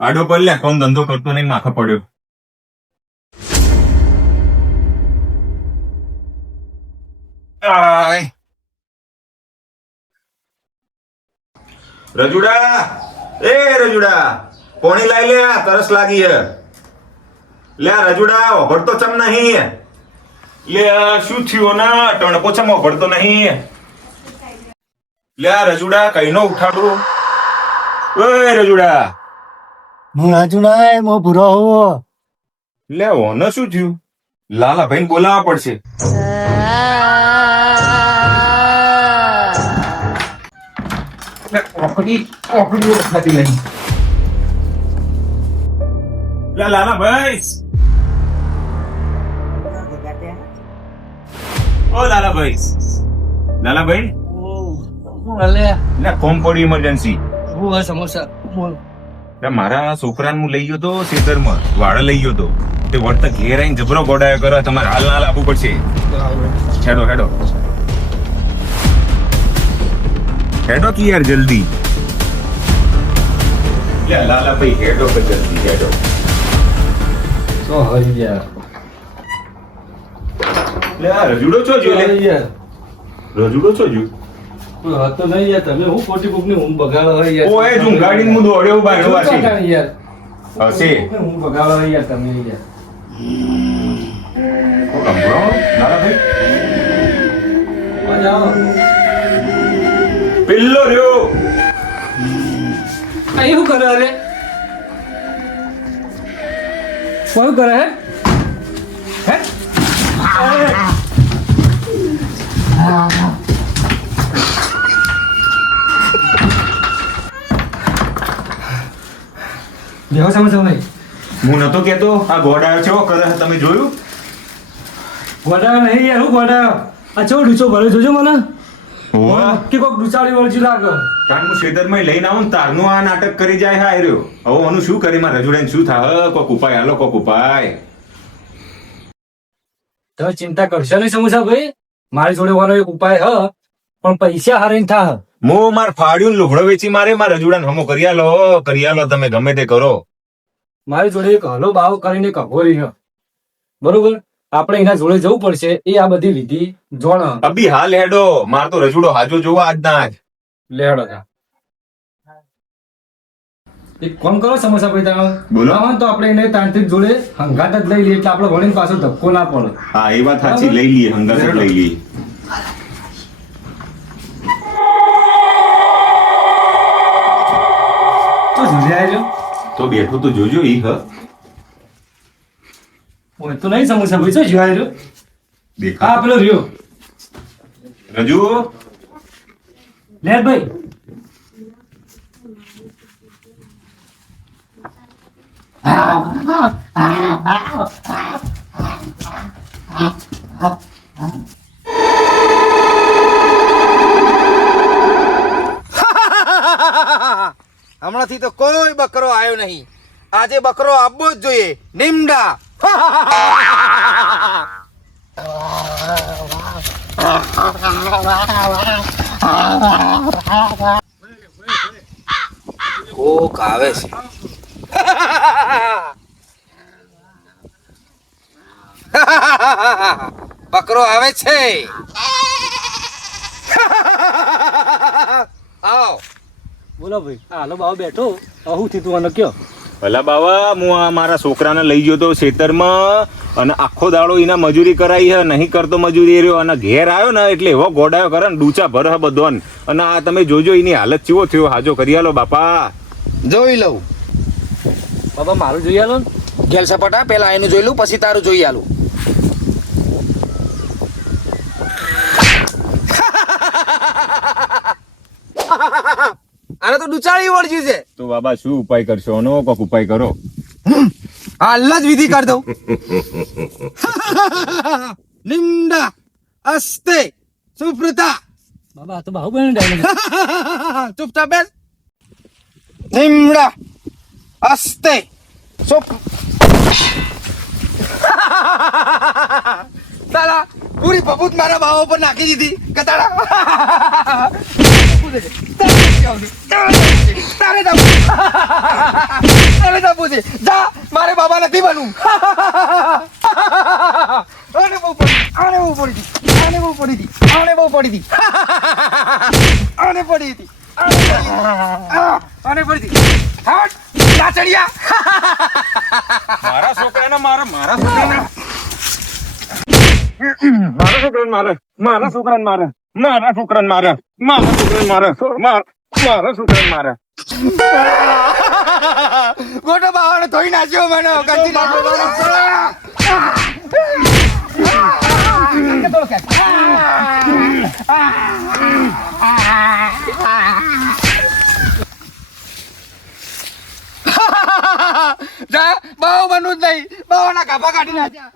આડો પર લે, કોણ ધંધો કરતો નહીં, માથા પડ્યો. આય. રજુડા, એ રજુડા, પોણી લાઈ લે, તરસ લાગી હે. લે રજુડા, ઓભળતો ચમ નહીં. લે શું થયું ના, ટણ પોછામાં ઓભળતો નહીં. લે રજુડા, કઈનો ઉઠાડું. ઓય રજુડા. હું રાજુ ના મો ભૂરો હોવો. લે ઓને શું થયું? લાલાભાઈ ને બોલાવવા પડશે. લે લાલાભાઈ. ઓ લાલાભાઈ. લાલાભાઈ લે કોમ પડી ઇમરજન્સી. સમોસા મારા છોકરાને હું લઈ ગયો તો ખેતરમાં વાડે લઈ ગયો તો તે વળતા ઘેર આવીને જબરો ગોડાયો કરે. તમારે હાલ ના આપવું પડશે. હેડો હેડો હેડો કે યાર જલ્દી. લે લાલા ભાઈ હેડો કે જલ્દી હેડો. તો હરી યાર લે આ રજુડો છો જો. લે યાર રજુડો છો જો. હતો નહીં યાર, તમે હું ખોટી કોક ની ઊંઘ બગાડો હોય યાર. ઓય જું ગાડીને હું દોડ્યો બાય વાસી યાર હશે. ઊંઘ બગાડો હોય યાર તમે યાર. ઓ કંબળો લાલા ભાઈ જાઓ પેલો રહ્યો. આ એવું કરે અરે શું કરે હે દેવો સમજો ભાઈ. હું નતો કેતો આ ગોડાયો છે. કરે તમે જોયું? ગોડાયો નહીં યાર, હું ગોડાયો આ ચો ડૂચો ભરે જોજો મને. ઓવા કે કોક ડૂચાળી વળજી લાગે. કારણ હું ખેતરમાં લઈને આવું ને તારનું આ નાટક કરી જાય. હા રહ્યો હવે આનું શું કરી મારે રજુડાઈને શું થાય? કોક ઉપાય હાલો, કોક ઉપાય. તમે ચિંતા કરશો નહીં સમોસા ભાઈ, મારી જોડે વાનો એક ઉપાય હ, પણ પૈસા હારીને થા. મો માર ફાડ્યું ને લુગડો વેચી મારે માર રજુડાને હમો કરી આલો તમે ગમે તે કરો. મારી જોડે એક હલો બાવ કરીને એક અઘોરી હ, બરોબર? આપણે એના જોડે જવું પડશે. એ આ બધી વિધિ જોણ અબી હાલ હેડો. માર તો રજુડો હાજો જોવા આજના જ. લેડો તા. એક કોમ કરો સમોસા ભાઈ, તમે બોલો. આવો ને તો આપણે એને તાંત્રિક જોડે હંગાત જ લઈ લઈએ, એટલે આપણે વળીને પાછો ધક્કો ના પડે. હા એ વાત સાચી. લઈ લઈએ, હંગાત જ લઈ લઈએ. તો જોડે આવ્યો તો બેઠો તો જોજો ઈ હ. હોય તો નહીં સમોસા ભાઈ, શું જોવા રહ્યો? દેખા હા પેલો રહ્યો. રજુ. લે ભાઈ હમણાંથી તો કોઈ બકરો આવ્યો નહીં. આજે બકરો આવવો જ જોઈએ. નિમડા કોક આવે છે. બકરો આવે છે. આવો. બોલો ભાઈ. હાલો બાવ બેઠો. હું થયું તું કયો? ભલા બાવા, હું આ મારા છોકરાને લઈ ગયો તો ખેતરમાં અને આખો દાડો એના મજૂરી કરાઈ હે. નહીં કરતો મજૂરી રહ્યો અને ઘેર આવ્યો ને એટલે એવો ગોડાયો કરે ને ડૂચા ભરે હે બધો. અને આ તમે જોજો એની હાલત કેવો થયો. હાજો કરી આલો બાપા. જોઈ લઉં. બાબા મારું જોઈ આલો ને. ગેલ સપાટા પેલા એનું જોઈ લઉં, પછી તારું જોઈ આલું. આને તો ડુચાળી વળજી છે. તો બાબા શું ઉપાય કરશો? આનો કોક ઉપાય કરો. હાલ જ વિધિ કરી દઉં. નિમડા અસ્તે સુપ્રતા. બાબા આ તો બાહુ બને ડાયલોગ. ચૂપચાપ બેસ. નિમડા અસ્તે સુપ. સાલા પૂરી પપૂત મારા બાવા પર નાખી દીધી કતાડા. તારે જવું છે જા મારે બાબા નથી બનવું આને બહુ પડી આને બહુ પડી હતી આને બહુ પડી હતી આને બહુ પડી હતી આને પડી હતી આને પડી હતી હટ નાચડિયા મારા છોકરાને મારે મારા છોકરાને મારા છોકરાને મારે મારા છોકરાને મારે મારા છોકરાને મારે મારા છોકરાને મારે ગોટો બાવાને ધોઈ નાખ્યો મને કાચી જા બાવ બનવું જ નહીં બાવાના કાપા કાઢી નાખ્યા